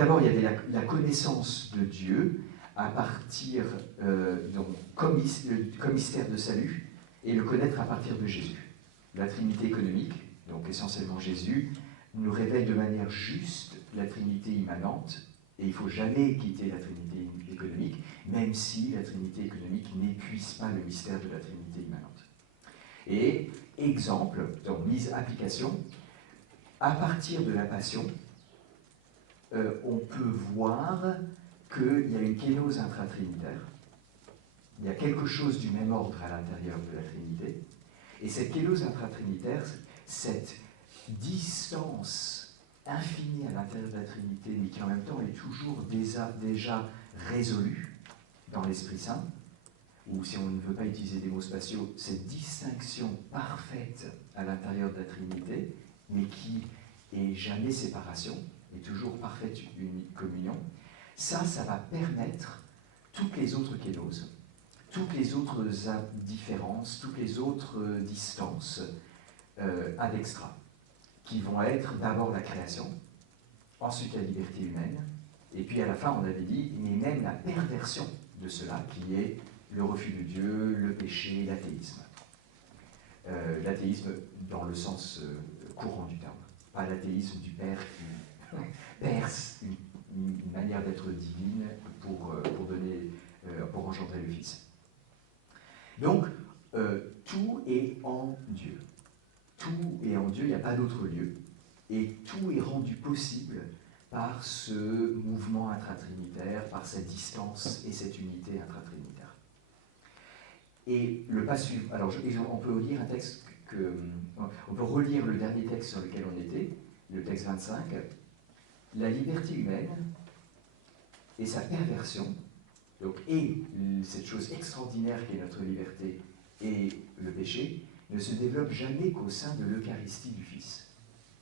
d'abord, il y avait la connaissance de Dieu à partir, comme mystère de salut, et le connaître à partir de Jésus. La Trinité économique, donc essentiellement Jésus, nous révèle de manière juste la Trinité immanente, et il ne faut jamais quitter la Trinité économique, même si la Trinité économique n'épuise pas le mystère de la Trinité immanente. Et exemple, donc mise application, à partir de la Passion, on peut voir qu'il y a une kénose intratrinitaire, il y a quelque chose du même ordre à l'intérieur de la Trinité, et cette kénose intratrinitaire, cette distance infinie à l'intérieur de la Trinité, mais qui en même temps est toujours déjà résolue dans l'Esprit Saint, ou si on ne veut pas utiliser des mots spatiaux, cette distinction parfaite à l'intérieur de la Trinité, mais qui est jamais séparation, et toujours parfaite communion, ça va permettre toutes les autres kénoses, toutes les autres différences, toutes les autres distances ad extra, qui vont être d'abord la création, ensuite la liberté humaine, et puis à la fin on avait dit, mais même la perversion de cela, qui est le refus de Dieu, le péché, l'athéisme. L'athéisme dans le sens courant du terme, pas l'athéisme du Père qui perce une manière d'être divine pour engendrer le Fils. Donc, tout est en Dieu. Tout est en Dieu, il n'y a pas d'autre lieu. Et tout est rendu possible par ce mouvement intratrinitaire, par cette distance et cette unité intratrinitaire. Et le pas suivant, alors on peut lire un texte on peut relire le dernier texte sur lequel on était, le texte 25, la liberté humaine et sa perversion, donc, et cette chose extraordinaire qui est notre liberté et le péché, ne se développe jamais qu'au sein de l'Eucharistie du Fils.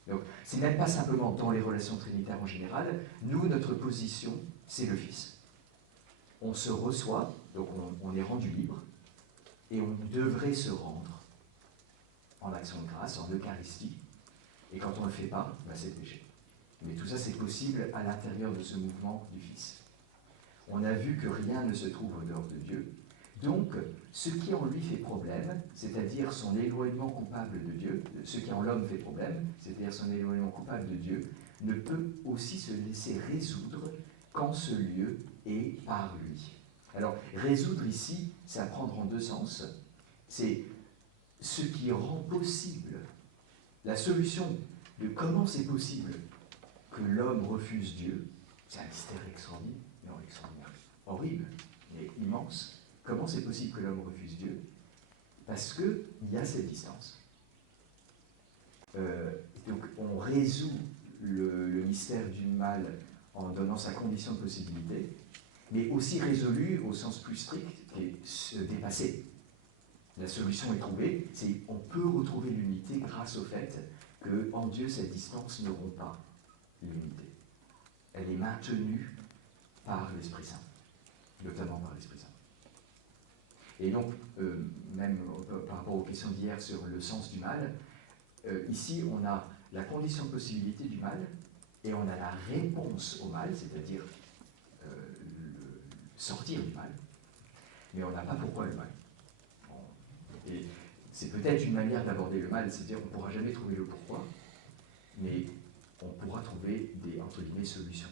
Donc, c'est même pas simplement dans les relations trinitaires en général, nous, notre position, c'est le Fils. On se reçoit, donc on est rendu libre, et on devrait se rendre en action de grâce, en Eucharistie, et quand on ne le fait pas, c'est le péché. Mais tout ça, c'est possible à l'intérieur de ce mouvement du Fils. On a vu que rien ne se trouve au dehors de Dieu, donc ce qui en lui fait problème, c'est-à-dire son éloignement coupable de Dieu, ce qui en l'homme fait problème, c'est-à-dire son éloignement coupable de Dieu, ne peut aussi se laisser résoudre qu'en ce lieu et par lui. Alors, résoudre ici, c'est à prendre en deux sens. C'est ce qui rend possible la solution de comment c'est possible que l'homme refuse Dieu. C'est un mystère extraordinaire, horrible, mais immense. Comment c'est possible que l'homme refuse Dieu? Parce qu'il y a cette distance. Donc on résout le mystère du mal en donnant sa condition de possibilité, mais aussi résolu au sens plus strict, qui est se dépasser. La solution est trouvée, c'est on peut retrouver l'unité grâce au fait qu'en Dieu, cette distance ne rompt pas l'unité. Elle est maintenue par l'Esprit Saint, notamment par l'Esprit Saint. Et donc, même par rapport aux questions d'hier sur le sens du mal, ici, on a la condition de possibilité du mal, et on a la réponse au mal, c'est-à-dire sortir du mal, mais on n'a pas pourquoi le mal. Et c'est peut-être une manière d'aborder le mal, c'est-à-dire qu'on ne pourra jamais trouver le pourquoi, mais on pourra trouver des, entre guillemets, solutions.